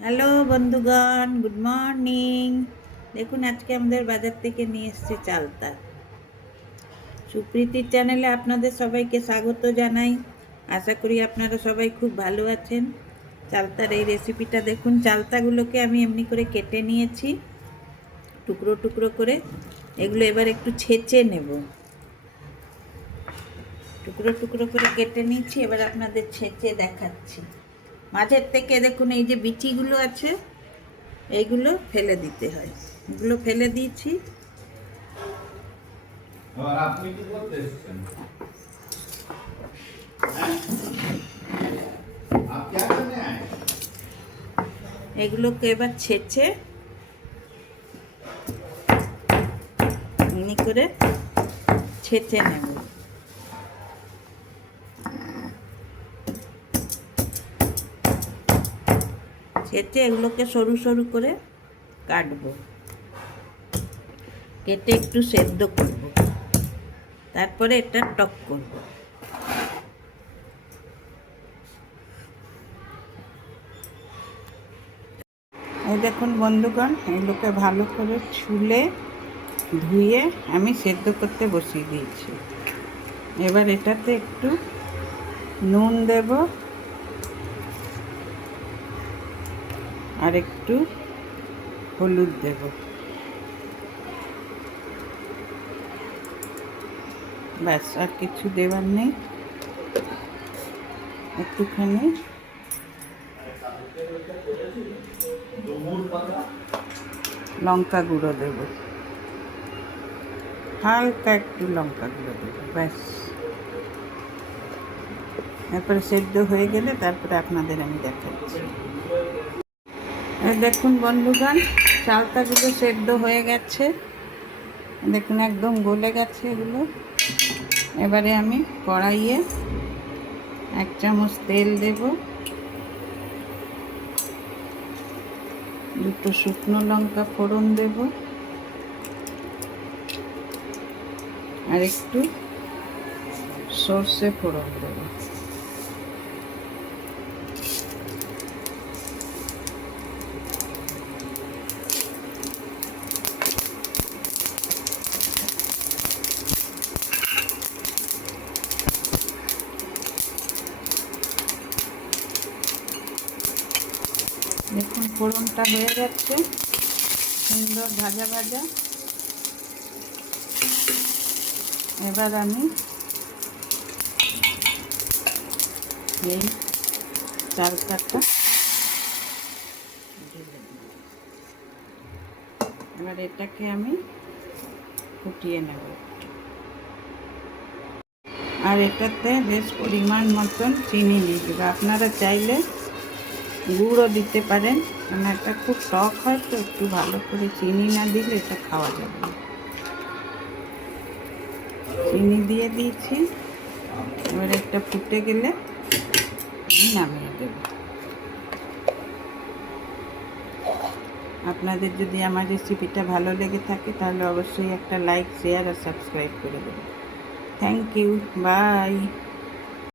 Hello বন্ধুগণ, good morning. দেখুন আজকে আমাদের বাজার থেকে নিয়ে এসেছি চালতা। সুপ্রীতির চ্যানেলে আপনাদের সবাইকে স্বাগত জানাই। আশা করি আপনারা সবাই খুব ভালো আছেন। চালতার এই রেসিপিটা দেখুন, চালতাগুলোকে আমি এমনি করে কেটে নিয়েছি টুকরো টুকরো করে। এগুলো এবার একটু ছেঁচে নেব। টুকরো টুকরো করে কেটে নিয়েছি, এবার আপনাদের ছেঁচে দেখাচ্ছি। মাঝের থেকে দেখুন এই যে বিচিগুলো আছে, এইগুলো ফেলে দিতে হয়। এগুলো ফেলে দিয়েছি। আপনি কি করতে এসেছেন? এগুলোকে এবার ছেঁচে এমনি করে ছেঁচে নেব। ছেঁচে এগুলোকে সরু সরু করে কাটবো, কেটে একটু সেদ্ধ করব, তারপরে এটা টক করব। এই দেখুন বন্ধুগণ, এগুলোকে ভালো করে ছুলে ধুয়ে আমি সেদ্ধ করতে বসিয়ে দিয়েছি। এবার এটাতে একটু নুন দেব আর একটু হলুদ দেব। ব্যাস, আর কিছু দেওয়ার নেই। একটুখানি লঙ্কা গুঁড়ো দেব, হালকা একটু লঙ্কা গুঁড়ো দেব, ব্যাস। তারপরে সেদ্ধ হয়ে গেলে তারপরে আপনাদের আমি দেখাচ্ছি। দেখুন বন্ধুগণ, চালতাগুলো সেদ্ধ হয়ে গেছে, দেখুন একদম গলে গেছে এগুলো। এবারে আমি কড়াইয়ে 1 চামচ তেল দেব, 2টো শুকনো লঙ্কা ফোড়ন দেব, আর একটু সর্ষে ফোড়ন দেব। দেখুন ফোড়নটা হয়ে যাচ্ছে, সুন্দর ভাজা ভাজা। এবার আমি এই চালতাটা এবার এটাকে আমি ফুটিয়ে নেব। আর এটাতে বেশ পরিমাণ মতন চিনি দিয়ে দেবো। আপনারা চাইলে গুঁড়ও দিতে পারেন, কারণ এটা খুব টক হয়, তো একটু ভালো করে চিনি না দিলে এটা খাওয়া যাবে না। চিনি দিয়ে দিয়েছি, এবার একটা ফুটে গেলে আমি নামিয়ে দেব। আপনাদের যদি আমার রেসিপিটা ভালো লেগে থাকে তাহলে অবশ্যই একটা লাইক, শেয়ার আর সাবস্ক্রাইব করে দেবেন। Thank you, by.